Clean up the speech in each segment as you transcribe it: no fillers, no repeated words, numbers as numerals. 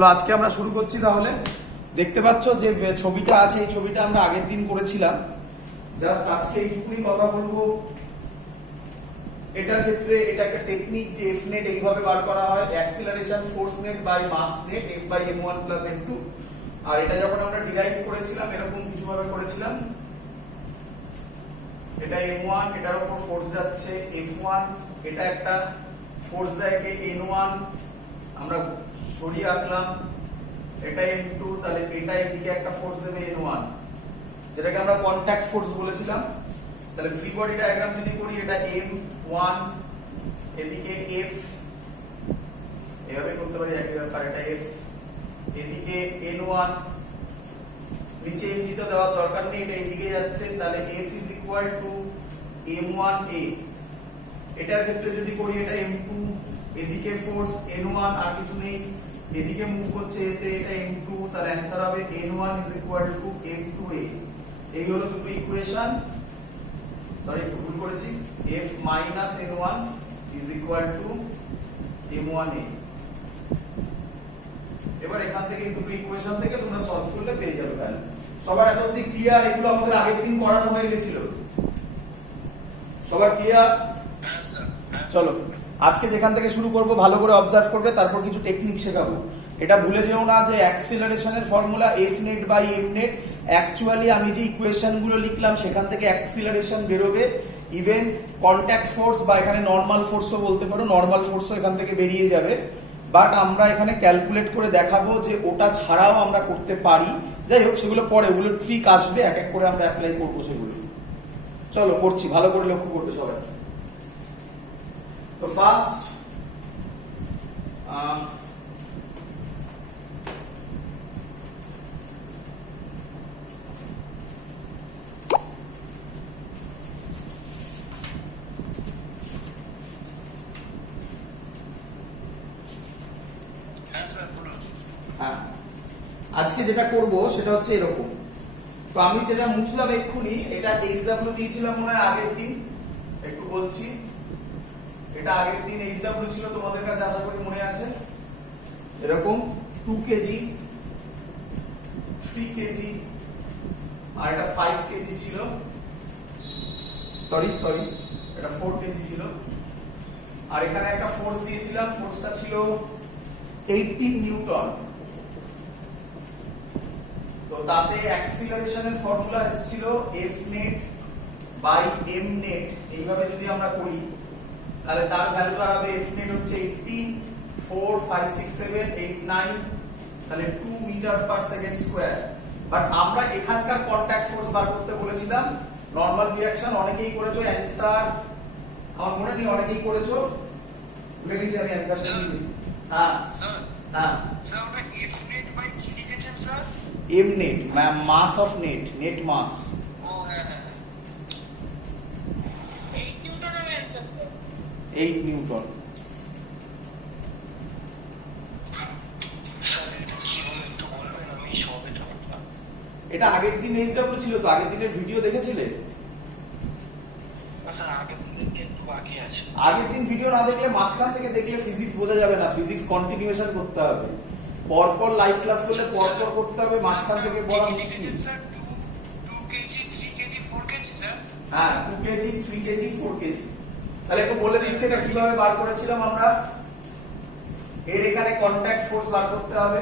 তো আজকে আমরা শুরু করছি। তাহলে দেখতে পাচ্ছ যে ছবিটা আছে, এই ছবিটা আমরা আগের দিন করেছিলাম। জাস্ট আজকে এইটুকুনি কথা বলবো। এটার ক্ষেত্রে এটা একটা টেকনিক যে এফ নেট এইভাবে বার করা হয়, acceleration force net by mass net F by m1 plus m2। আর এটা যখন আমরা ডিরাইভ করেছিলাম এরকম কিছু ভাবে করেছিলাম। এটা m1, এটার উপর ফোর্স যাচ্ছে f1, এটা একটা ফোর্স দেয় কে n1, আমরা সরিয়ে আঁকলাম। এটা m2, তাহলে এটা এদিকে একটা ফোর্স দেবে n1, যেটাকে আমরা কন্টাক্ট ফোর্স বলেছিলাম। তাহলে ফ্রি বডি ডায়াগ্রাম যদি করি, এটা m1, এদিকে f, এভাবে করতে পারি একই ব্যাপার, এটা f, এদিকে n1, নিচে mg তো দেওয়ার দরকার নেই, এটা এদিকে যাচ্ছে, তাহলে f is equal to m1a। এটার ক্ষেত্রে যদি করি, এটা m2, এদিকে ফোর্স n1, আর কিছু নেই, এদিকে মুভ করছে এতে, এটা m2, তার অ্যানসার হবে n1 is equal to m2a। এই হলো দুটো ইকুয়েশন। সরি, ভুল করেছি, f minus n1 is equal to m1a। এবার এখান থেকে এই দুটো ইকুয়েশন থেকে তোমরা সলভ করলে পেয়ে যাবে ভ্যালু। সবার এত অবধি ক্লিয়ার? এগুলো আমাদের আগের দিন করানো হয়ে গেছিল। সবার ক্লিয়ার? চলো আজকে যেখান থেকে শুরু করব ভালো করে অবজার্ভ করবে, তারপর কিছু টেকনিক শেখাবো। এটা ভুলে যেও না যে অ্যাক্সিলারেশনের formula F net by M net. Actually আমি যে ইকুয়েশন গুলো লিখলাম সেখান থেকে অ্যাক্সিলারেশন বেরোবে। ইভেন কন্ট্যাক্ট ফোর্স বা এখানে নর্মাল ফোর্সও বলতে পারো, নর্মাল ফোর্সও এখান থেকে বেরিয়ে যাবে। বাট আমরা এখানে ক্যালকুলেট করে দেখাবো যে ওটা ছাড়াও আমরা করতে পারি। যাই হোক, সেগুলো পরে, ওগুলো ট্রিক আসবে, এক এক করে আমরা অ্যাপ্লাই করবো সেগুলো। চলো করছি, ভালো করে লক্ষ্য করবে সবাই। তো ফার্স্ট আজকে যেটা করব সেটা হচ্ছে এরকম। তো আমি যেটা মুছলাম এক্ষুনি, এটা এইচডব্লিউ দিয়েছিলাম মনে হয় আগের দিন, একটু বলছি। এটা আগের দিন এইচডব্লিউ ছিল, তোমাদের কাছে আশা করি মনে আছে। এরকম 2 কেজি, 3 কেজি, আর এটা 5 কেজি ছিল। সরি, এটা 4 কেজি ছিল। আর এখানে একটা ফোর্স দিয়েছিলাম, ফোর্সটা ছিল 18 নিউটন। তো তাতে অ্যাক্সিলারেশনের ফর্মুলা এসেছিল F net by M net. এইভাবে যদি আমরা করি তাহলে তার ভ্যালু দাঁড়াবে, এফ নেট হচ্ছে 18, 4, 5, 6, 7, 8, 9, তাহলে 2 metre per second square. But আমরা এখানকার কন্টাক্ট ফোর্স বার করতে বলেছিলাম। নরমাল রিঅ্যাকশন অনেকেই করেছো, অ্যানসার আমার মনে নেই, অনেকেই করেছো, ভুলে গেছি আমি অ্যানসারটা কি। হ্যাঁ হ্যাঁ স্যার, ওটা এফ নেট বাই কি লিখেছেন sir? M net, mass of net, net mass. ও হ্যাঁ হ্যাঁ, 8 নিউটন এর অ্যানসার। 8 নিউটন। স্যার এটা কি বলেন তো বলবেন, আমি সবে ঢুকলাম। এটা আগের দিন এইচডব্লিউ ছিল তো, আগের দিনের ভিডিও দেখেছিলে? স্যার আগের দিন একটু বাকি আছে। আগের দিন ভিডিও না দেখলে, মাঝখান থেকে দেখলে ফিজিক্স বোঝা যাবে না। ফিজিক্স কন্টিনিউয়েশন করতে হবে, পরপর লাইভ ক্লাস করলে পরপর করতে হবে, মাঝখান থেকে পড়া মুশকিল। Sir 2 KG, 3 KG, 4 KG sir. হ্যাঁ, 2 কেজি, 3 কেজি, 4 কেজি। তাহলে একটু বলে দিচ্ছি এটা কিভাবে বার করেছিলাম আমরা। এর এখানে কন্টাক্ট ফোর্স বার করতে হবে।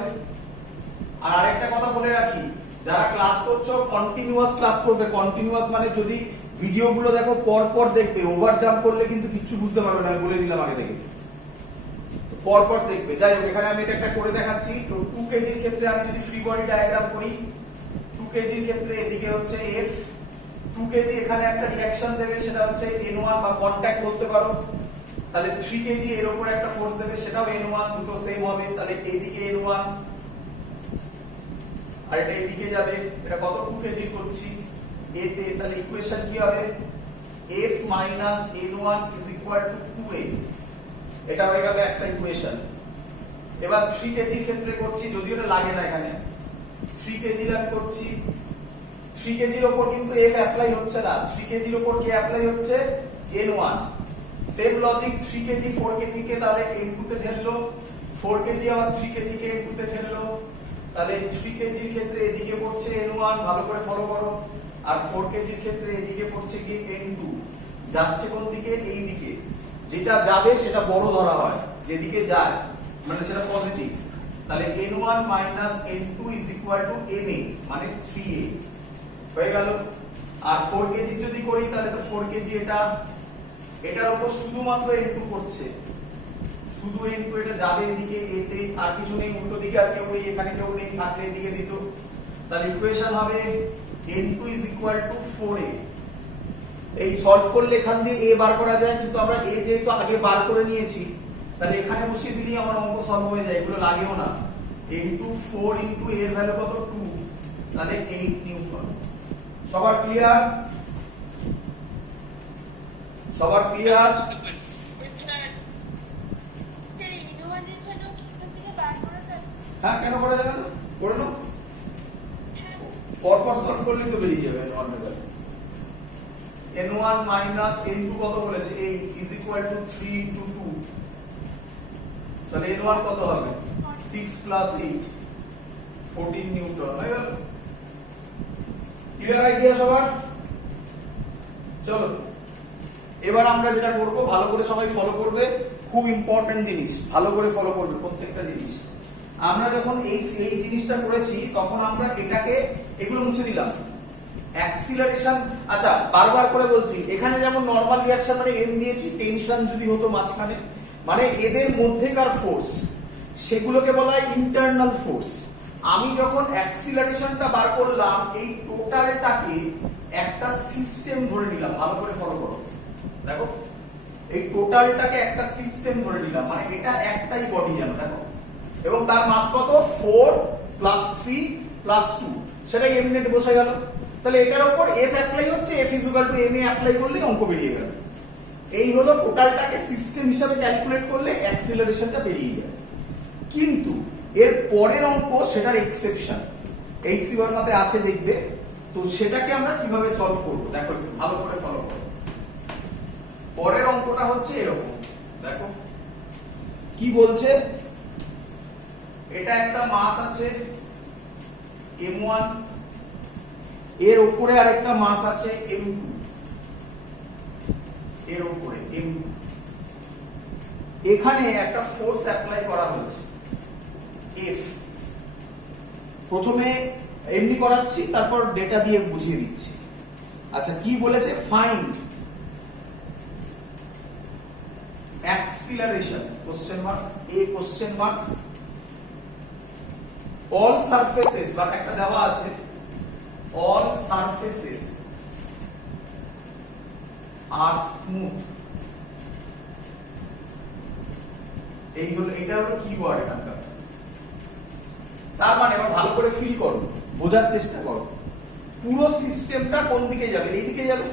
আর আরেকটা কথা বলে রাখি, যারা ক্লাস করছো কন্টিনিউয়াস ক্লাস করবে। কন্টিনিউয়াস মানে যদি ভিডিওগুলো দেখো পরপর দেখবে, ওভার জাম্প করলে কিন্তু কিচ্ছু বুঝতে পারবে না, আমি বলে দিলাম আগে থেকে। পরপর দেখবে। যাই হোক, এখানে আমি এটা একটা করে দেখাচ্ছি। তো 2 কেজির ক্ষেত্রে আমি যদি ফ্রি বডি ডায়াগ্রাম করি, 2 কেজির ক্ষেত্রে এদিকে হচ্ছে এফ, 2 কেজি এখানে একটা রিঅ্যাকশন দেবে, সেটা হচ্ছে n1 বা কন্টাক্ট বলতে পারো। তাহলে 3 কেজি এর উপর একটা ফোর্স দেবে, সেটাও n1, দুটো সেম হবে। তাহলে এদিকে n1 আর এটা এদিকে যাবে। এটা কত? 2 কেজি করছি এতে, তাহলে ইকুয়েশন কি হবে? f minus n1 is equal to 2a। এটা হয়ে গেল একটা ইকুয়েশন। এবার 3 কেজির ক্ষেত্রে করছি, যদিও এটা লাগে না এখানে। 3 কেজির আমি করছি, 3 কেজির উপর কিন্তু f অ্যাপ্লাই হচ্ছে না। 3 কেজির উপর কি অ্যাপ্লাই হচ্ছে? n1। Same logic 3 KG 4 KG কে তাহলে n2 তে ঢেললো, 4 কেজি আবার 3 কেজি কে n2 তে ঢেললো, তাহলে 3 কেজির ক্ষেত্রে এদিকে পড়ছে n1, ভালো করে ফলো করো, আর 4 কেজির ক্ষেত্রে এদিকে পড়ছে কি n2। যাচ্ছে কোন দিকে? এই দিকে। যেটা যাবে সেটা বড় ধরা হয়, যেদিকে যায় মানে সেটা পজিটিভ। তাহলে n1 n2 ma, মানে 3a হয়ে গেল। আর 4 কেজি যদি করি তাহলে তো 4 কেজি এটার উপর শুধুমাত্র n2 করছে, শুধু n2, এটা যাবে এদিকে a তে, আর কিছু নেই উল্টো দিকে, আর কেউ নেই, এখানে কেউ নেই, থাকলে এদিকে দিত। তাহলে ইকুয়েশন হবে n2 4a। এই সলভ করলে এখান দিয়ে a বার করা যায়, কিন্তু আমরা a যেহেতু আগে বার করে নিয়েছি তাহলে এখানে বসিয়ে দিলেই আমার অঙ্ক সলভ হয়ে যায়, এগুলো লাগেও না। n2 4 ইনটু a এর ভ্যালু কত? 2, তাহলে 8 নিউটন। সবার ক্লিয়ার? সবার ক্লিয়ার? হ্যাঁ, কেন করা যাবে না? করে নাও, পরপর সলভ করলেই তো বেরিয়ে যাবে নরমাল। n1 n2 কত বলেছে? 8 is equal to 3 into 2, তাহলে n1 কত হবে? 6 plus 8, 14 নিউটন হয়ে গেল। ক্লিয়ার আইডিয়া সবার? চলো এবার আমরা যেটা করব, ভালো করে সবাই ফলো করবে, খুব ইম্পর্টেন্ট জিনিস, ভালো করে ফলো করবে প্রত্যেকটা জিনিস। আমরা যখন এই জিনিসটা করেছি তখন আমরা এগুলো মুছে দিলাম। অ্যাক্সিলারেশন, আচ্ছা বারবার করে বলছি, এখানে যেমন নরমাল রিঅ্যাকশন মানে এম নিয়েছি, টেনশন যদি হতো মাঝখানে, মানে এদের মধ্যেকার ফোর্স, সেগুলোকে বলা হয় ইন্টারনাল ফোর্স। আমি যখন অ্যাক্সিলারেশনটা বার করলাম, এই টোটালটাকে একটা সিস্টেম ধরে নিলাম, ভালো করে ফলো করো। দেখো এই টোটালটাকে একটা সিস্টেম ধরে নিলাম, মানে এটা একটাই বডি যেন, দেখো, এবং তার মাস কত? 4 প্লাস 3 প্লাস 2, সেটাই এম নেট বসে গেল। তাহলে এটার উপর এফ অ্যাপ্লাই হচ্ছে, F is equal to M A apply করলে অঙ্ক বেরিয়ে গেল। এই হলো টোটালটাকে সিস্টেম হিসাবে ক্যালকুলেট করলে অ্যাক্সিলারেশনটা বেরিয়ে যায়। কিন্তু এর পরের অঙ্ক, সেটার এক্সেপশন এইচসি বর্মাতে আছে দেখবে, তো সেটাকে আমরা কিভাবে সলভ করব দেখো, একটু ভালো করে ফলো করো। পরের অঙ্কটা হচ্ছে এরকম, দেখো কি বলছে। এটা একটা মাস আছে m1, এর উপরে আরেকটা মাস আছে m2, এর উপরে m2। এখানে একটা ফোর্স অ্যাপ্লাই করা হয়েছে F। প্রথমে এমনি করাচ্ছি, তারপর ডেটা দিয়ে বুঝিয়ে দিচ্ছি। আচ্ছা কি বলেছে? ফাইন্ড অ্যাক্সিলারেশন কোশ্চেন মার্ক, এ কোশ্চেন মার্ক, অল সারফেসেস, বা একটা দেওয়া আছে অল সারফেসেস আর স্মুথ। এটা হলো কিওয়ার্ড এখানকার। তার মানে এবার ভালো করে ফিল করো, বোঝার চেষ্টা করো, পুরো সিস্টেমটা কোন দিকে যাবে? এই দিকে যাবে।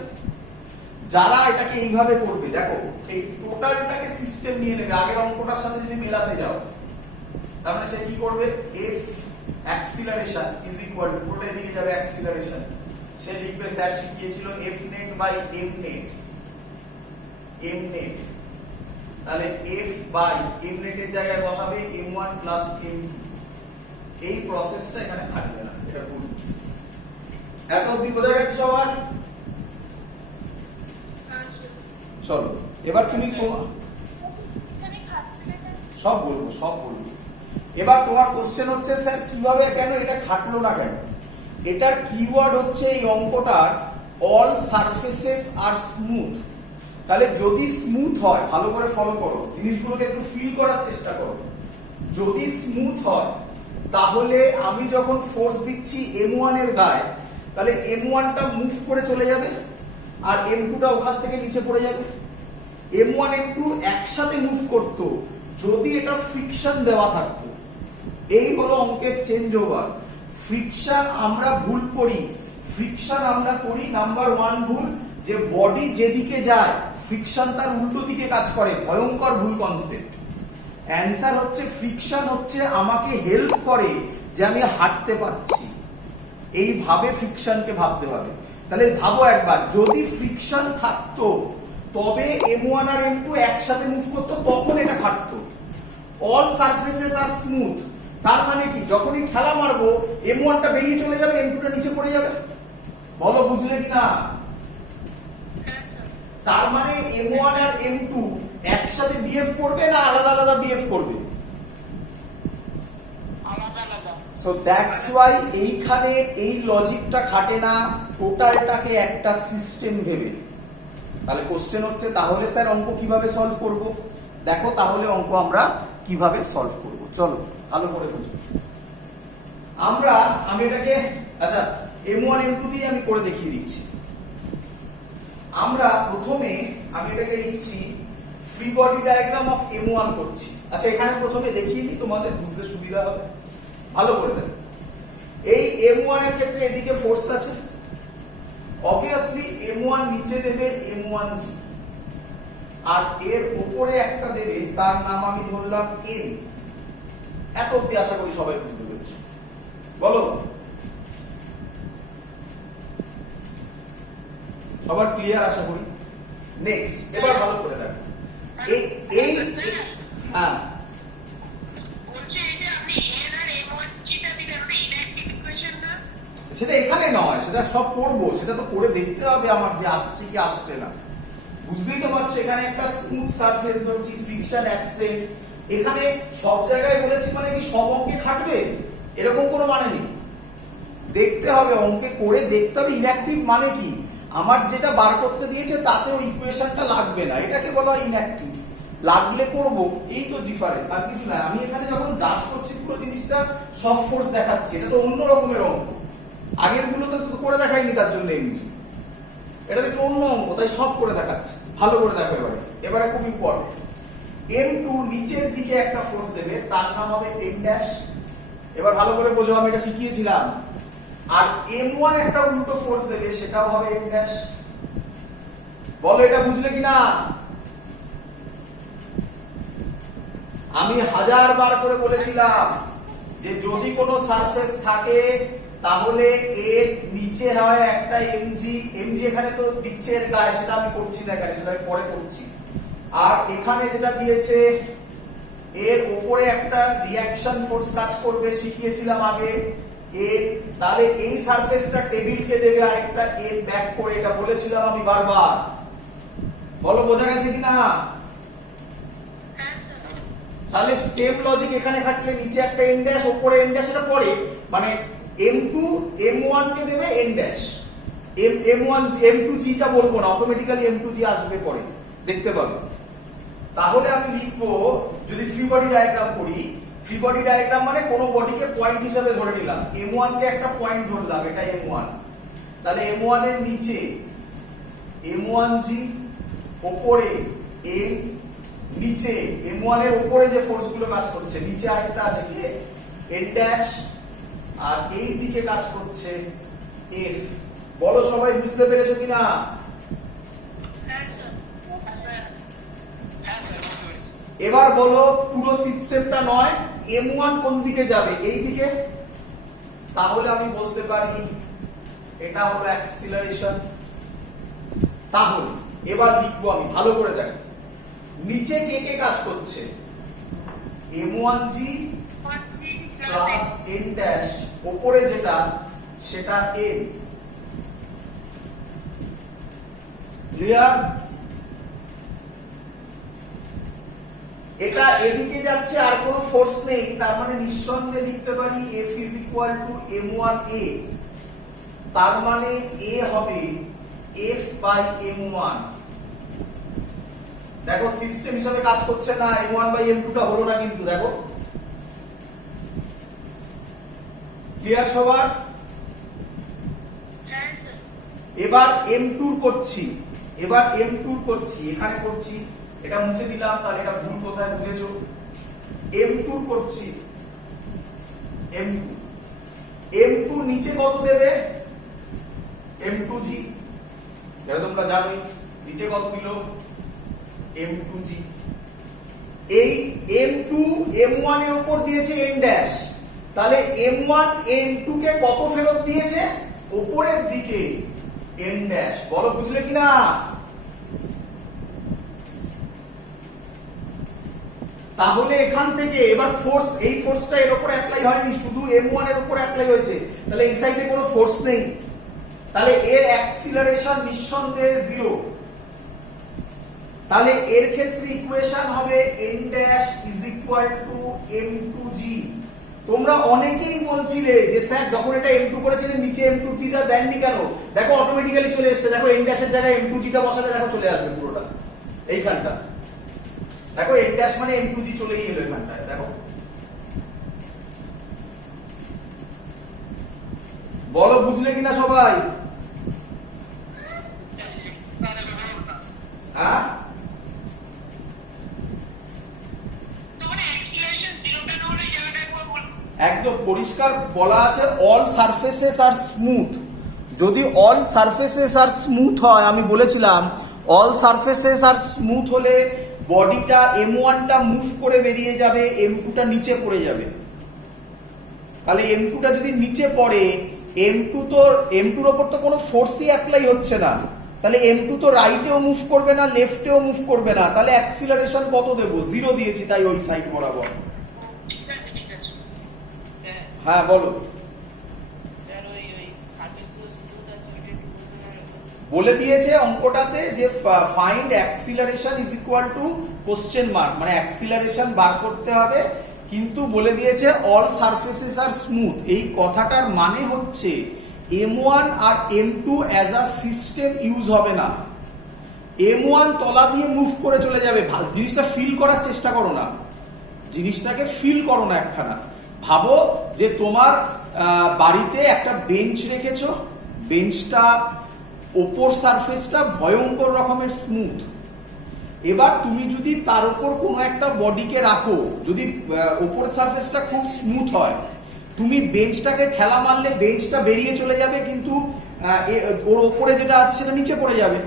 যারা এটাকে এইভাবে করবে, দেখো এই টোটালটাকে সিস্টেম নিয়ে নেবে, আগের অঙ্কটার সাথে যদি মেলাতে যাও, তার মানে সে কি করবে? F acceleration is equal to, পুরোটা এদিকে যাবে অ্যাক্সিলারেশন, সে লিখবে, স্যার শিখিয়েছিল F net by M net, M net. তাহলে এফ বাই এম নেটের জায়গায় বসাবে m1 প্লাস m2। এই প্রসেসটা এখানে খাটবে না, এটা ভুল। এত অবধি বোঝা গেছে সবার? চলো এবার তুমি সব বলবো। এবার তোমার কোশ্চেন হচ্ছে, স্যার কিভাবে, কেন এটা খাটলো না কেন? এটার কিওয়ার্ড হচ্ছে এই অঙ্কটার অল সারফেসেস আর স্মুথ। তাহলে যদি স্মুথ হয়, ভালো করে ফলো করো, জিনিসগুলোকে একটু ফিল করার চেষ্টা করো। যদি স্মুথ হয় তাহলে আমি যখন ফোর্স দিচ্ছি m1 এর গায়ে, তাহলে m1 টা মুভ করে চলে যাবে, আর m2 টা ওখান থেকে নিচে পড়ে যাবে। m1 m2 একসাথে মুভ করত যদি এটা ফ্রিকশন দেওয়া থাকতো। এই হলো অঙ্কের চেঞ্জ ওভার। ফ্রিকশন আমরা ভুল করি, ফ্রিকশন আমরা করি নাম্বার 1 ভুল, যে বডি যেদিকে যায় ফ্রিকশন তার উল্টো দিকে কাজ করে, ভয়ঙ্কর ভুল কনসেপ্ট। অ্যান্সার হচ্ছে ফ্রিকশন হচ্ছে আমাকে হেল্প করে যে আমি হাঁটতে পারছি, এইভাবে ফ্রিকশনকে ভাবতে হবে। তাহলে ভাবো একবার, যদি ফ্রিকশন থাকতো তবে m1 আর m2 একসাথে মুভ করতো, তখন এটা খাটতো। অল সারফেসেস আর স্মুথ, তার মানে কি যখনই ঠেলা মারবো m1 টা বেরিয়ে চলে যাবে, m2 টা নিচে পড়ে যাবে। বলো বুঝলে কিনা? হ্যাঁ স্যার। তার মানে m1 আর m2 একসাথে বিহেভ করবে না আলাদা আলাদা বিহেভ করবে? আলাদা আলাদা। সো দ্যাটস ওয়াই এইখানে এই লজিকটা খাটে না, টোটালটাকে একটা সিস্টেম ভেবে। তাহলে কোশ্চেন হচ্ছে তাহলে স্যার অঙ্ক কিভাবে সলভ করব? দেখো তাহলে অঙ্ক আমরা কিভাবে সলভ করব, চলো ভালো করে বুঝো। আমি এটাকে আচ্ছা m1 m2 দিয়ে আমি করে দেখিয়ে দিচ্ছি। আমরা প্রথমে আমি এটাকে লিখছি free body diagram of m1 করছি। আচ্ছা এখানে প্রথমে দেখিয়ে দিই তোমাদের বুঝতে সুবিধা হবে, ভালো করে দেখো। এই m1 এর ক্ষেত্রে এদিকে ফোর্স আছে, অবভিয়াসলি m1 নিচে দেবে m1g, আর এর উপরে একটা দেবে, তার নাম আমি ধরলাম n। এত অব্দি আশা করি সবাই বুঝতে পেরেছো, বলো সবার ক্লিয়ার আশা করি। নেক্সট এবার ভালো করে দেখো এই হ্যাঁ বলছি এই যে আপনি n আর m1 টা দিলেন ওটা ইনঅ্যাক্টিভ ইকুয়েশন না? সেটা এখানে নয়, সেটা সব করবো, সেটা তো করে দেখতে হবে আমার যে আসছে কি আসছে না। বুঝতেই তো পারছো এখানে একটা স্মুথ সারফেস ধরছি, ফ্রিকশন অ্যাবসেন্ট, এখানে সব জায়গায় বলেছি মানে কি সব অঙ্কে খাটবে এরকম কোনো মানে নেই। দেখতে হবে, অঙ্কে করে দেখতে হবে ইনঅ্যাক্টিভ মানে কি। আমার যেটা বার করতে দিয়েছে তাতে ওই ইকুয়েশনটা লাগবে না, এটাকে বলা হয় ইনঅ্যাক্টিভ। লাগলে করব, এই তো ডিফারেন্স, আর কিছু না। আমি এখানে যখন জাজ করছি পুরো জিনিসটা সব ফোর্স দেখাচ্ছি, এটা তো অন্য রকমের অঙ্ক। আগের গুলোতে তো করে দেখাইনি, তার জন্য এনেছি। এটা একটু অন্য অঙ্ক, তাই সব করে দেখাচ্ছি। ভালো করে দেখো এবারে, এবারে খুব ইম্পর্টেন্ট। m2 নিচের দিকে একটা ফোর্স দেবে, তার নাম হবে m ড্যাশ। এবার ভালো করে বোঝো, আমি এটা শিখিয়েছিলাম। আর m1 একটা উল্টো ফোর্স দেবে, সেটাও হবে m ড্যাশ। বলো এটা বুঝলে কিনা? আমি 1000 বার করে বলেছিলাম যে যদি কোনো সারফেস থাকে তাহলে এর নিচে হয় একটা mg এখানে তো দিচ্ছে এর গায়ে, সেটা আমি করছি না এখানে, সেটা আমি পরে করছি। আর এখানে যেটা দিয়েছে এর উপরে একটা রিঅ্যাকশন ফোর্স কাজ করবে, শিখিয়েছিলাম আগে। তাহলে এই সারফেসটা টেবিলকে দেবে আরেকটা এর ব্যাক করে, এটা বলেছিলাম আমি বারবার। বলো বোঝা গেছে কিনা? হ্যাঁ স্যার। তাহলে সেম লজিক এখানে খাটলে নিচে একটা n ড্যাশ, উপরে n ড্যাশ, এটা পরে মানে m2 m1 কে দেবে n ড্যাশ, m1 m2g টা বলবো না, অটোমেটিক্যালি m2g আসবে পরে, দেখতে পাবে। তাহলে আমি লিখবো যদি ফ্রি বডি ডায়াগ্রাম করি, ফ্রি বডি ডায়াগ্রাম মানে কোন বডিকে পয়েন্ট হিসেবে ধরে নিলাম, m1 কে একটা পয়েন্ট ধরলাম, এটা m1। তাহলে m1 এর নিচে m1g, উপরে m, নিচে m1 এর উপরে যে ফোর্স গুলো কাজ করছে, নিচে আরেকটা আছে কি n ড্যাশ, আর এই দিকে কাজ করছে f। বলো সবাই বুঝতে পেরেছো কিনা? হ্যাঁ স্যার। হ্যাঁ স্যার বুঝতে পেরেছি। এবার বলো পুরো সিস্টেমটা নয়, m1 কোন দিকে যাবে? এই দিকে। তাহলে আমি বলতে পারি এটা হলো অ্যাক্সিলারেশন। তাহলে এবার লিখবো আমি, ভালো করে দেখো, নিচে কে কে কাজ করছে? m1g প্লাস n ড্যাশ, উপরে যেটা সেটা m। ক্লিয়ার? এটা এদিকে যাচ্ছে, আর কোনো ফোর্স নেই, তার মানে নিঃসন্দেহে লিখতে পারি F is equal to m1a। তার মানে a হবে F by m1। দেখো সিস্টেম হিসেবে কাজ করছে না, m1 by m2 টা হলো না কিন্তু, দেখো ক্লিয়ার সবার? হ্যাঁ স্যার। এবার m2 করছি, এখানে করছি, এটা মুছে দিলাম, তাহলে এটা ভুল কোথায় বুঝেছো? m2 করছি, m2 নিচে কত দেবে? m2g, এটা তোমরা জানোই, নিচে কত দিল? m2g। এই m2 m1 এর উপর দিয়েছে n ড্যাশ, তাহলে m1 n2 কে কত ফেরত দিয়েছে? উপরের দিকে n ড্যাশ। বলো বুঝলে কিনা? তাহলে এখান থেকে এবার ফোর্স, এই ফোর্সটা এর উপরে অ্যাপ্লাই হয়নি, শুধু m1 এর উপরে অ্যাপ্লাই হয়েছে, তাহলে এই সাইডে কোনো ফোর্স নেই, তাহলে এর অ্যাক্সিলারেশন নিঃসন্দেহে 0। তাহলে এর ক্ষেত্রে ইকুয়েশন হবে n dash is equal two m2g। তোমরা অনেকেই বলছিলে যে স্যার যখন এটা m2 করেছিলেন নিচে m2g টা দেননি কেন, দেখো অটোমেটিক্যালি চলে এসেছে, দেখো n ড্যাশের জায়গায় m2g টা বসালে দেখো চলে আসবে পুরোটা এইখানটা, দেখো n ড্যাশ মানে m2g চলেই এলো এখানটায়, দেখো। বলো বুঝলে কিনা সবাই? হ্যাঁ, একদম পরিষ্কার বলা আছে অল সারফেসেস আর স্মুথ। যদি অল সারফেসেস আর স্মুথ হয়, আমি বলেছিলাম অল সারফেসেস আর স্মুথ হলে বডিটা m1 টা মুভ করে বেরিয়ে যাবে, m2 টা নিচে পড়ে যাবে। তাহলে m2 টা যদি নিচে পড়ে, m2 এর উপর তো কোনো ফোর্সই অ্যাপ্লাই হচ্ছে না, তাহলে m2 তো রাইটেও মুভ করবে না, লেফটেও মুভ করবে না, তাহলে অ্যাক্সিলারেশন কত দেব? 0 দিয়েছি, তাই ওই সাইড বরাবর। হ্যাঁ বলো। বলে দিয়েছে অঙ্কটাতে যে find acceleration is equal two question mark, মানে অ্যাক্সিলারেশন বার করতে হবে, কিন্তু বলে দিয়েছে অল সারফেসেস আর স্মুথ। এই কথাটার মানে হচ্ছে m1 আর m2 as a system use হবে না, m1 তলা দিয়ে মুভ করে চলে যাবে। জিনিসটা ফিল করার চেষ্টা করো না, জিনিসটাকে ফিল করো না একখানা। ভাবো যে তোমার বাড়িতে একটা বেঞ্চ রেখেছো, বেঞ্চটা ওপর সারফেসটা ভয়ঙ্কর রকমের স্মুথ, এবার তুমি যদি তার উপর কোনো একটা বডিকে রাখো, যদি ওপর সারফেসটা খুব স্মুথ হয়, তুমি বেঞ্চটাকে ঠেলা মারলে বেঞ্চটা বেরিয়ে চলে যাবে, কিন্তু ওর ওপরে যেটা আছে সেটা নিচে পড়ে যাবে।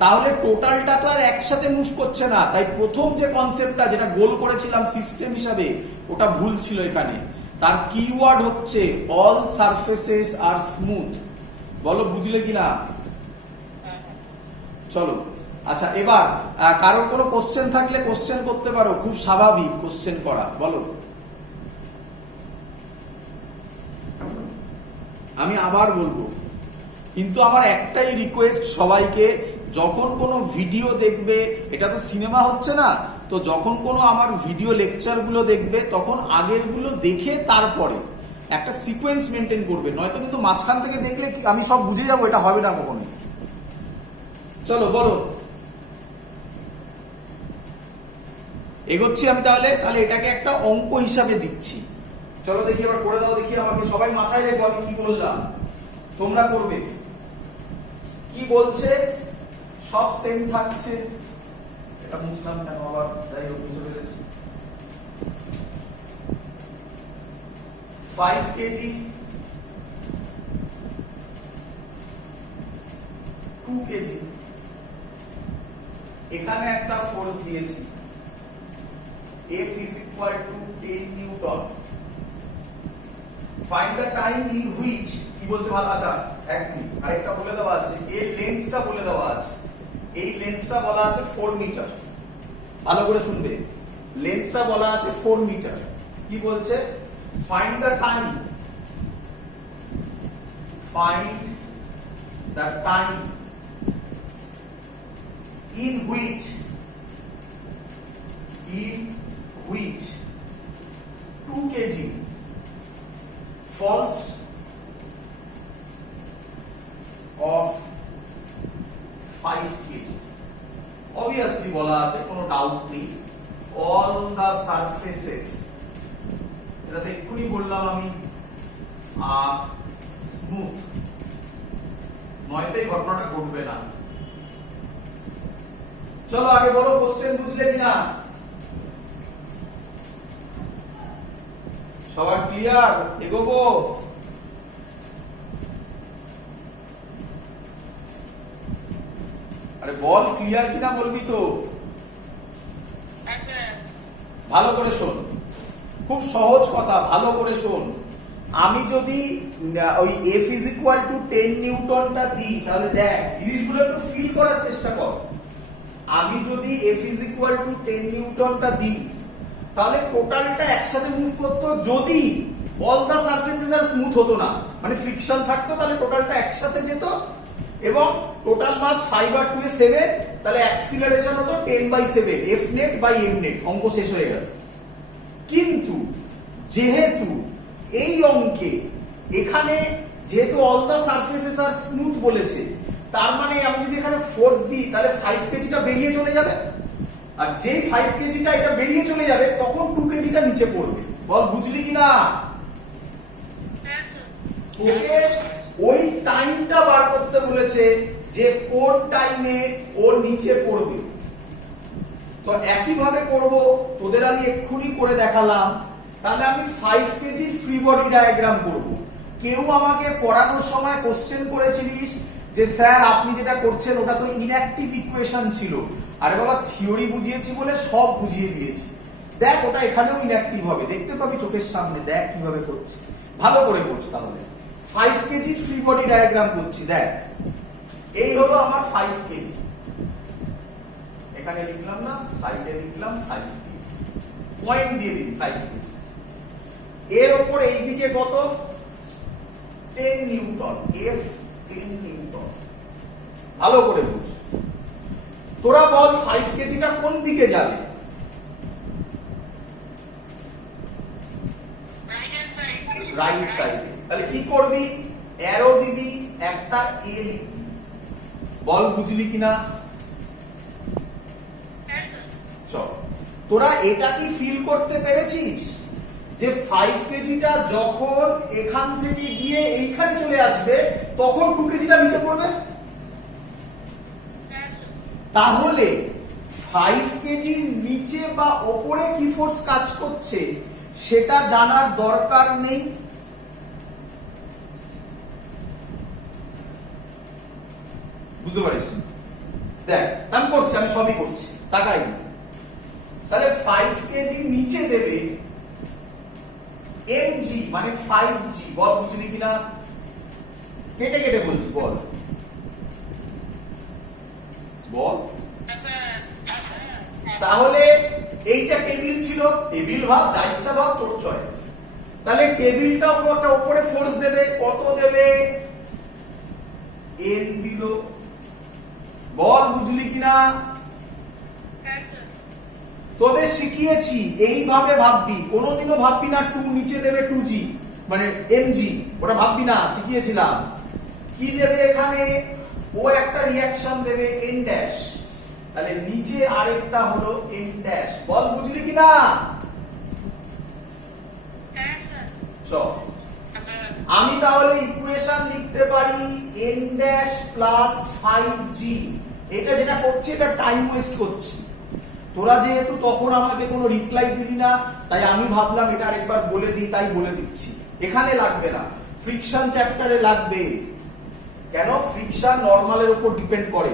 তাহলে টোটালটা তো আর একসাথে মুভ করছে না। তাই প্রথম যে কনসেপ্টটা যেটা গোল করেছিলাম সিস্টেম হিসাবে, ওটা ভুল ছিল এখানে। তার কিওয়ার্ড হচ্ছে অল সারফেসেস আর স্মুথ। বলো বুঝলে কিনা? চলো, আচ্ছা এবার কারোর কোনো কোশ্চেন থাকলে কোশ্চেন করতে পারো, খুব স্বাভাবিক কোশ্চেন করা। বলো। আমি আবার বলবো, কিন্তু আমার একটাই রিকোয়েস্ট সবাইকে, যখন কোনো ভিডিও দেখবে, এটা তো সিনেমা হচ্ছে না, তো যখন কোনো আমার ভিডিও লেকচারগুলো দেখবে তখন আগেরগুলো দেখে তারপরে একটা সিকোয়েন্স মেনটেন করবে, নয়তো কিন্তু মাঝখান থেকে দেখলে আমি সব বুঝে যাবো, এটা হবে না কখনোই। চলো বলো, এগোচ্ছি আমি। তাহলে এটাকে একটা অঙ্ক হিসাবে দিচ্ছি। চলো দেখি এবার করে দাও, দেখি আমাকে, সবাই মাথায় রেখো আমি কি বললাম, তোমরা করবে। কি বলছে? সব সেম থাকছে। এটা মুছলাম কেন আবার, যাই হোক মুছে ফেলেছি। 5 কেজি, 2 কেজি, এখানে একটা ফোর্স দিয়েছি, F is equal to 10 Newton. Find the time in which, কি বলছে ভালো, আচ্ছা এক মিনিট, আরেকটা বলে দেওয়া আছে, এর লেন্থটা বলে দেওয়া আছে, এই লেন্থটা বলা আছে 4 মিটার। ভালো করে শুনবে, লেন্থটা বলা আছে 4 মিটার। কি বলছে? Find the time, find the time in which 2 kg falls of 5 kg। obviously বলা আছে, কোনো ডাউট নেই, all the surfaces, এটাতে এক্ষুনি বললাম আমি স্মুথ, নয়তো এই ঘটনাটা ঘটবে না। চলো আগে বলো, কোশ্চেন বুঝলে কিনা? সবার ক্লিয়ার? এগোবো? আরে বল ক্লিয়ার কিনা, বলবি তো। ভালো করে শোন, খুব সহজ কথা, ভালো করে শোন। আমি যদি ওই F is equal to 10 নিউটনটা দিই, তাহলে দেখ জিনিসগুলো একটু ফিল করার চেষ্টা কর। আমি যদি F is equal to 10 নিউটনটা দিই তাহলে টোটালটা একসাথে মুভ করতো যদি all the surfaces are smooth হতো না, মানে ফ্রিকশন থাকতো, তাহলে টোটালটা একসাথে যেত এবং টোটাল মাস 5 আর 2 এ 7, তাহলে অ্যাক্সিলারেশন হতো 10/7 F net by M net, অঙ্ক শেষ হয়ে গেল। কিন্তু যেহেতু এই অঙ্কে এখানে যেহেতু all the surfaces are smooth বলেছে, তার মানে আমি যদি এখানে ফোর্স দিই তাহলে 5 কেজিটা বেরিয়ে চলে যাবে, আর যেই 5 কেজিটা এটা বেরিয়ে চলে যাবে তখন 2 কেজিটা নিচে পড়বে। বল বুঝলি কিনা? ওকে ওই টাইমটা বার করতে বলেছে যে কোন টাইমে ও নিচে পড়বে। তো একই ভাবে করব, তোদের আমি এক্ষুনি করে দেখালাম। তাহলে আমি 5 কেজি ফ্রি বডি ডায়াগ্রাম করব। কেউ আমাকে পড়ানোর সময় কোশ্চেন করেছিলিস যে স্যার আপনি যেটা করছেন ওটা তো ইনঅ্যাক্টিভ ইকুয়েশন ছিল। আরে বাবা, থিওরি বুঝিয়েছি বলে সব বুঝিয়ে দিয়েছি। দেখ ওটা এখানেও ইনঅ্যাক্টিভ হবে, দেখতে পাবি চোখের সামনে। দেখ কিভাবে করছি, ভালো করে করছি। তাহলে 5 কেজি ফ্রি বডি ডায়াগ্রাম করছি। দেখ এই হলো আমার 5 কেজি, এখানে লিখলাম না, সাইডে লিখলাম 5 কেজি, পয়েন্ট দিয়ে দিন 5 কেজি। এর উপর এইদিকে কত? 10 নিউটন, F 10 নিউটন। ভালো করে বুঝ। তোরা বল 5 কেজিটা কোন দিকে যাবে? রাইট সাইডে। তাহলে কি করবি? অ্যারো দিবি, একটা এ লিখবি। বল বুঝলি কিনা? চল, তোরা এটা কি ফিল করতে পেরেছিস যে 5 কেজিটা যখন এখান থেকে গিয়ে এইখানে চলে আসবে তখন 2 কেজিটা নিচে পড়বে? তাহলে 5 কেজির নিচে বা ওপরে কি ফোর্স কাজ করছে সেটা জানার দরকার নেই। বুঝতে পারিস? দেখ আমি করছি, আমি সবই করছি, তাকাই। তাহলে 5 কেজি নিচে দেবে mg, মানে 5g। বল বুঝলি কিনা? কেটে কেটে বলছি, বল বল। তাহলে এইটা টেবিল ছিল, টেবিল ভাব, যা ইচ্ছা ভাব, তোর চয়েস। তাহলে টেবিলটা উপরে ফোর্স দেবে, কত দেবে? n দিল। বল বুঝলি কিনা? তোদের শিখিয়েছি এইভাবে ভাববি, কোনোদিনও ভাববি না 2 নিচে দেবে 2g মানে mg, ওটা ভাববি না, শিখিয়েছিলাম। কি দেবে এখানে? ও একটা রিঅ্যাকশন দেবে n ড্যাশ, তাহলে নিচে আরেকটা হলো n ড্যাশ। বল বুঝলি কিনা? চল আমি তাহলে ইকুয়েশন লিখতে পারি n ড্যাশ প্লাস 5g। এটা যেটা করছি এটা টাইম ওয়েস্ট করছি। তোরা যেহেতু তখন আমাকে কোনো রিপ্লাই দিলি না, তাই আমি ভাবলাম এটা আরেকবার বলে দিই, তাই বলে দিচ্ছি। এখানে লাগবে না, ফ্রিকশন চ্যাপ্টারে লাগবে। কেন? ফ্রিকশন নরমালের উপর ডিপেন্ড করে।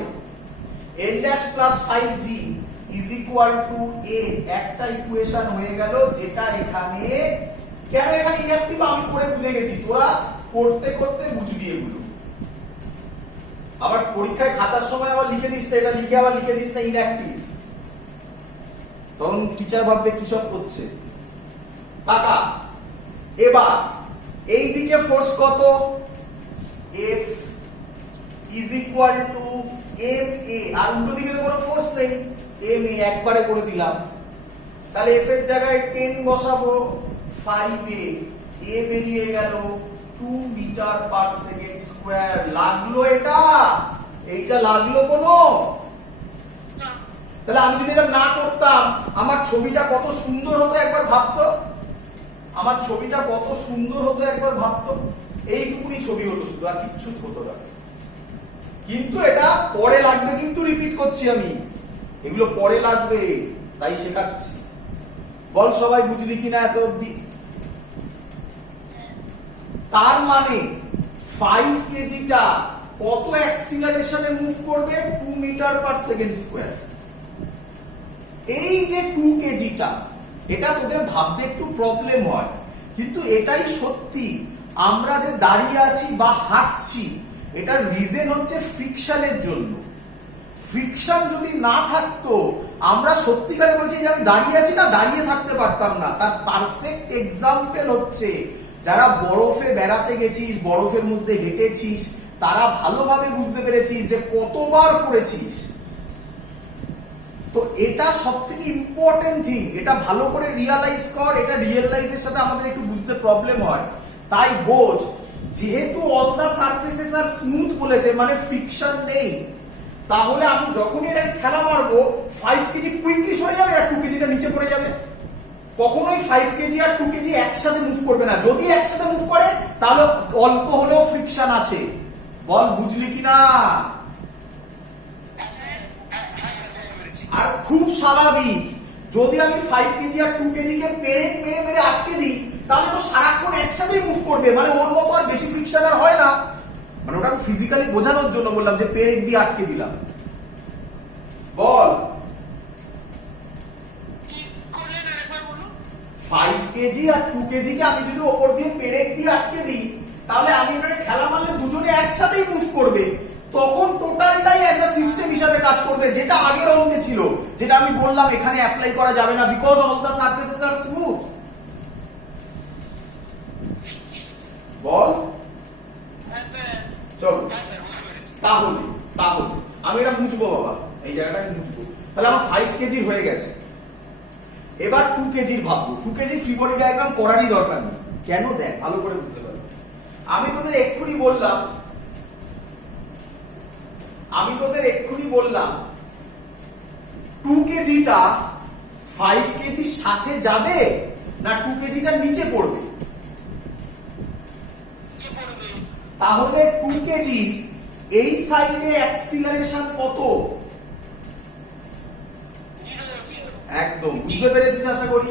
n dash plus 5g is equal two a, একটা ইকুয়েশন হয়ে গেল, যেটা এখানে কেন এখানে ইনঅ্যাক্টিভ আমি করে বুঝে গেছি, তোরা করতে করতে বুঝবি এগুলো। আবার পরীক্ষায় খাতার সময় আবার লিখে দিস না, এটা লিখে আবার লিখে দিস না ইনঅ্যাক্টিভ, তখন টিচার ভাববে কি সব করছে। টাকা এবার এই দিকে ফোর্স কত? F is equal two ma, আর উল্টো দিকে তো কোনো ফোর্স নেই, ma একবারে করে দিলাম। তাহলে F এর জায়গায় 10 বসাবো, 5a, a বেরিয়ে গেল 2 মিটার পার সেকেন্ড স্কয়ার। লাগলো এটা? এইটা লাগলো কোনো? তাহলে আমি যদি এটা না করতাম আমার ছবিটা কত সুন্দর হতো একবার ভাবতো। আমার ছবিটা কত সুন্দর হতো একবার ভাবতো। এইটুকুনি ছবি হতো শুধু, আর কিচ্ছু হতো না। কিন্তু এটা পরে লাগবে, কিন্তু রিপিট করছি আমি, এগুলো পরে লাগবে, তাই শেখাচ্ছি। বল সবাই বুঝলি কিনা এত অবধি? তার মানে 5 কেজিটা কত অ্যাক্সিলারেশনে মুভ করবে? 2 মিটার পার সেকেন্ড স্কয়ার। এই যে 2 কেজিটা, এটা তোদের ভাবতে একটু প্রবলেম হয়, কিন্তু এটাই সত্যি। আমরা যে দাঁড়িয়ে আছি বা হাঁটছি, এটার রিজন হচ্ছে ফ্রিকশনের জন্য। ফ্রিকশন যদি না থাকতো আমরা সত্যিকারে বলছি যে আমি দাঁড়িয়ে আছি না, দাঁড়িয়ে থাকতে পারতাম না। তার পারফেক্ট এক্সাম্পল হচ্ছে যারা বরফে বেড়াতে গেছিস, বরফের মধ্যে হেঁটেছিস, তারা ভালোভাবে বুঝতে পেরেছিস যে কতবার পড়েছিস। তো এটা সবথেকে ইম্পর্টেন্ট থিং, এটা ভালো করে রিয়ালাইজ কর। এটা রিয়েল লাইফের সাথে আমাদের একটু বুঝতে প্রবলেম হয়, তাই বোঝ যেহেতু all the surfaces are smooth বলেছে মানে ফ্রিকশন নেই, তাহলে আমি যখনই এটা ঠেলা মারবো 5 কেজি কুইকলি সরে যাবে আর 2 কেজিটা নিচে পড়ে যাবে। কখনোই 5 কেজি আর 2 কেজি একসাথে মুভ করবে না। যদি একসাথে মুভ করে তাহলে অল্প হলেও ফ্রিকশন আছে। বল বুঝলি কিনা? আর খুব স্বাভাবিক, যদি আমি 5 কেজি আর 2 কেজিকে পেরেক মেরে মেরে আটকে দিই তাহলে তো সারাক্ষণ একসাথেই মুভ করবে, মানে ওর মতো আর বেশি ফ্রিকশন আর হয় না। মানে ওটা আমি ফিজিক্যালি বোঝানোর জন্য বললাম যে পেরেক দিয়ে আটকে দিলাম। বল 5 কেজি আর 2 কেজিকে আমি যদি ওপর দিয়ে পেরেক দিয়ে আটকে দিই তাহলে আমি এখানে খেলা মারলে দুজনে একসাথেই মুভ করবে, তখন টোটালটাই অ্যাজ আ সিস্টেম হিসাবে কাজ করবে, যেটা আগের অঙ্কে ছিল, যেটা আমি বললাম এখানে অ্যাপ্লাই করা যাবে না because all the surfaces are smooth. বল চলো তাহলে তাহলে আমি এটা মুছবো বাবা, এই জায়গাটা আমি মুছবো। তাহলে আমার 5 কেজি হয়ে গেছে, এবার 2 কেজির ভাববো। 2 কেজি ফ্রি বডি ডায়াগ্রাম করারই দরকার নেই। কেন? দেখ ভালো করে বুঝতে পারবে। আমি তোদের এক্ষুনি বললাম 2 কেজিটা 5 কেজির সাথে যাবে না 2 কেজিটা নিচে পড়বে। তাহলে 2 কেজি এই সাইডে অ্যাক্সিলারেশন কত? একদম বুঝতে পেরেছিস আশা করি।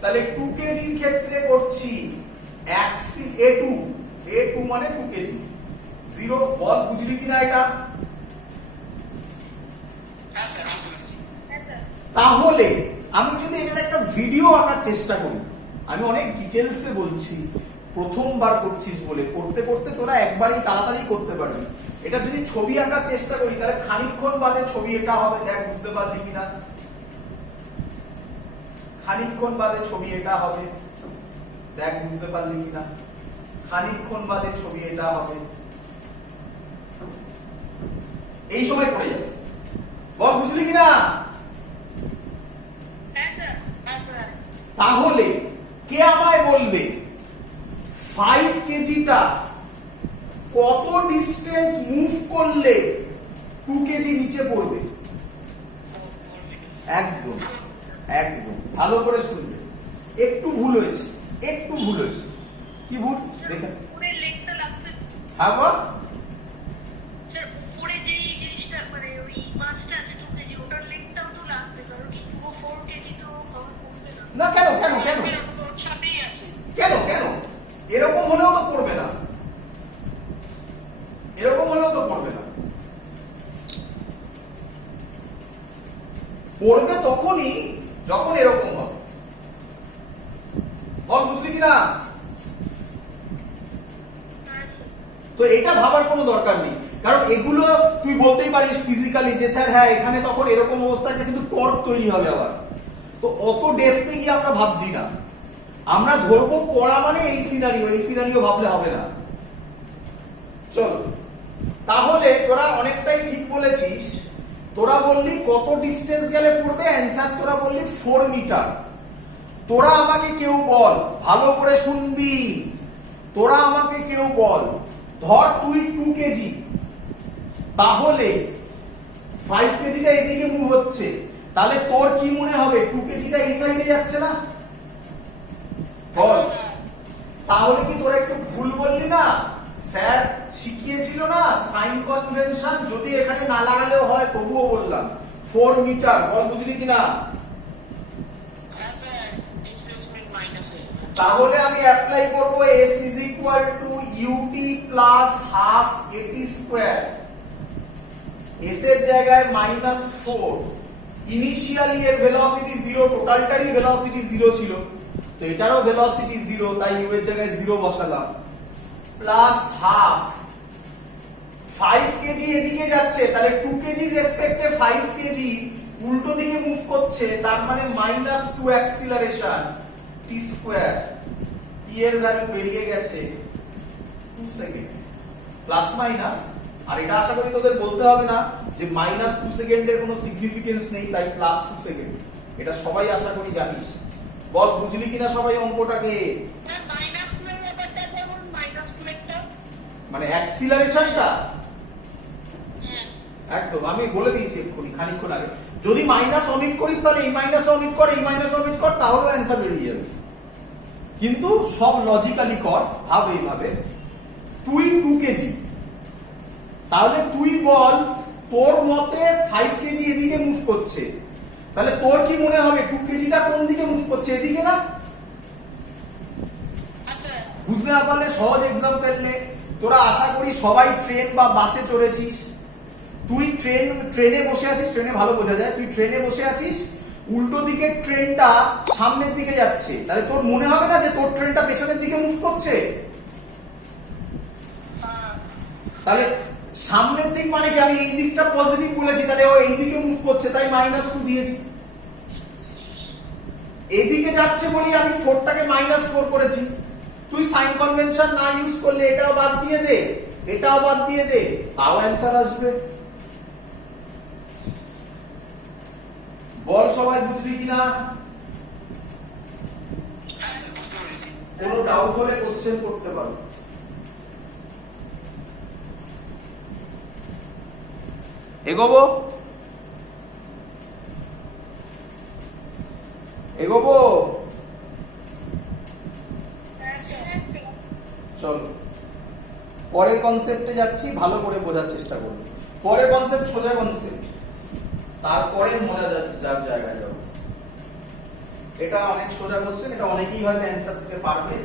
তাহলে 2 কেজির ক্ষেত্রে করছি A2 মানে 2 কেজি 0। বল বুঝলি কিনা এটা? তাহলে আমি যদি এখানে একটা ভিডিও আঁকার চেষ্টা করি, আমি অনেক ডিটেলসে বলছি, প্রথমবার করছিস বলে, করতে করতে তোরা একবারই তাড়াতাড়ি করতে পারবি। এটা যদি ছবি আঁকার চেষ্টা করি তাহলে খানিকক্ষণ বাদে ছবি এটা হবে। দেখ বুঝতে পারলি কিনা? খানিকক্ষণ বাদে ছবি এটা হবে। দেখ বুঝতে পারলি কিনা? খানিকক্ষণ বাদে ছবি এটা হবে। এই সময় পড়ে যাবে। বল বুঝলি কিনা? তাহলে কে আমায় বলবে 5 কেজিটা কত ডিস্টেন্স মুভ করলে 2 কেজি নিচে পড়বে? একদম একদম ভালো করে শুনবে। একটু ভুল হয়েছে, কি ভুল দেখে? হ্যাঁ বল। না কেন কেন কেন কেন কেন এরকম হলেও তো পড়বে না, পড়বে তখনই যখন এরকম হবে। বল বুঝলি কিনা? তো এটা ভাবার কোনো দরকার নেই, কারণ এগুলো তুই বলতেই পারিস ফিজিক্যালি যে স্যার হ্যাঁ এখানে তখন এরকম অবস্থা, কিন্তু টর্ক তৈরি হবে আবার। তো অত ডেপথে গিয়ে আমরা ভাবছি না, আমরা ধরবো পড়া মানে এই সিনারিও ভাবলে হবে না। চলো তাহলে তোরা অনেকটাই ঠিক বলেছিস। তোরা বললি কত ডিস্টেন্স গেলে পড়বে, অ্যান্সার তোরা বললি 4 মিটার। তোরা আমাকে কেউ বল, ভালো করে শুনবি, তোরা আমাকে কেউ বল, ধর তুই 2 কেজি, তাহলে 5 কেজিটা এদিকে মুভ হচ্ছে, তাহলে তোর কি মনে হবে 2 কেজিটা এই সাইডে যাচ্ছে না? বল। তাহলে কি তোরা একটু ভুল বললি না? স্যার শিখিয়েছিল না সাইন কনভেনশন, যদি এখানে না লাগালেও হয় তবুও বললাম 4 মিটার। বল বুঝলি কিনা? তাহলে আমি অ্যাপ্লাই করব s ut plus half at square. s এর জায়গায় -4। ইনিশিয়ালি এর ভেলোসিটি 0, টোটালটারই ভেলোসিটি 0 ছিল, তো এটারও ভেলোসিটি 0, তাই u এর জায়গায় 0 বসালাম, প্লাস হাফ 5 কেজি এদিকে যাচ্ছে, তাহলে 2 কেজি রেসপেক্টে 5 কেজি উল্টো দিকে মুভ করছে, তার মানে -2 অ্যাক্সিলারেশন t স্কয়ার। t এর ভ্যালু বেরিয়ে গেছে 2 সেকেন্ড প্লাস মাইনাস। আর এটা আশা করি তোদের বলতে হবে না যে -2 সেকেন্ডের কোনো সিগনিফিকেন্স নেই, তাই +2 সেকেন্ড। এটা সবাই আশা করি জানিস। বল বুঝলি কিনা সবাই অঙ্কটাকে? মাইনাস 2 এর ব্যাপারটা যেমন -2 একটা মানে অ্যাক্সিলারেশনটা একদম আমি বলে দিয়েছি এক্ষুনি খানিকক্ষণ আগে। যদি মাইনাস অমিট করিস তাহলে এই মাইনাস অমিট কর, এই মাইনাস অমিট কর, তাহলে অ্যান্সার বেরিয়ে যাবে। কিন্তু সব লজিক্যালি কর, ভাব এইভাবে, তুই 2 কেজি, তাহলে তুই বল তোর মতে 5 কেজি এদিকে মুভ করছে, তাহলে তোর কি মনে হবে 2 কেজিটা কোন দিকে মুভ করছে? এদিকে না? আচ্ছা বুঝতে না পারলে সহজ এক্সাম্পল নে। তোরা আশা করি সবাই ট্রেন বা বাসে চড়েছিস। তুই ট্রেনে বসে আছিস, ট্রেনে ভালো বোঝা যায়, তুই ট্রেনে বসে আছিস, উল্টো দিকে ট্রেনটা সামনের দিকে যাচ্ছে, তাহলে তোর মনে হবে না যে তোর ট্রেনটা পেছনের দিকে মুভ করছে? তাহলে সামনের দিক মানে কি? আমি এই দিকটা পজিটিভ বলেছি, তাহলে ও এই দিকে মুভ করছে, তাই -2 দিয়েছি। এইদিকে যাচ্ছে বলি আমি 4টাকে -4 করেছি। তুই সাইন কনভেনশন না ইউজ করলে এটাও বাদ দিয়ে দে, এটাও বাদ দিয়ে দে, তাও অ্যান্সার আসবে। বল সবাই বুঝলি কিনা? কোনো ডাউট হলে কোশ্চেন করতে পারো। এগোবো এগোবো চলো পরের কনসেপ্টে যাচ্ছি, ভালো করে বোঝার চেষ্টা করব। পরের কনসেপ্ট সোজা কনসেপ্ট, তারপরে মজা যার জায়গায় যাবো। এটা অনেক সোজা কোশ্চেন, এটা অনেকেই হয়তো অ্যান্সার দিতে পারবে।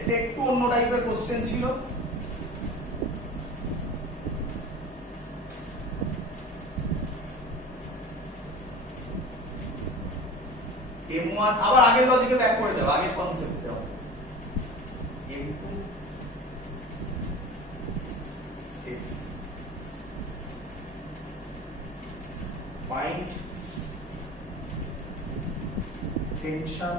এটা একটু অন্য টাইপের কোশ্চেন ছিল। M1 আবার আগের লজিকে ব্যাক করে যাও, আগের কনসেপ্টে যাও। M2 F find টেনশন,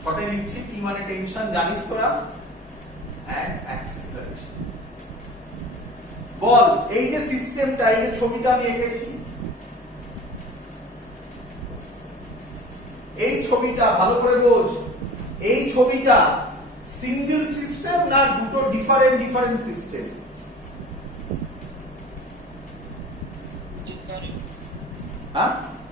শর্টে লিখছি T মানে টেনশন জানিস তোরা, এন্ড অ্যাক্সিলারেশন। বল এই যে সিস্টেমটা, এই যে ছবিটা আমি এঁকেছি, এই ছবিটা ভালো করে বোঝ, এই ছবিটা সিঙ্গেল সিস্টেম না দুটো ডিফারেন্ট সিস্টেম? হ্যাঁ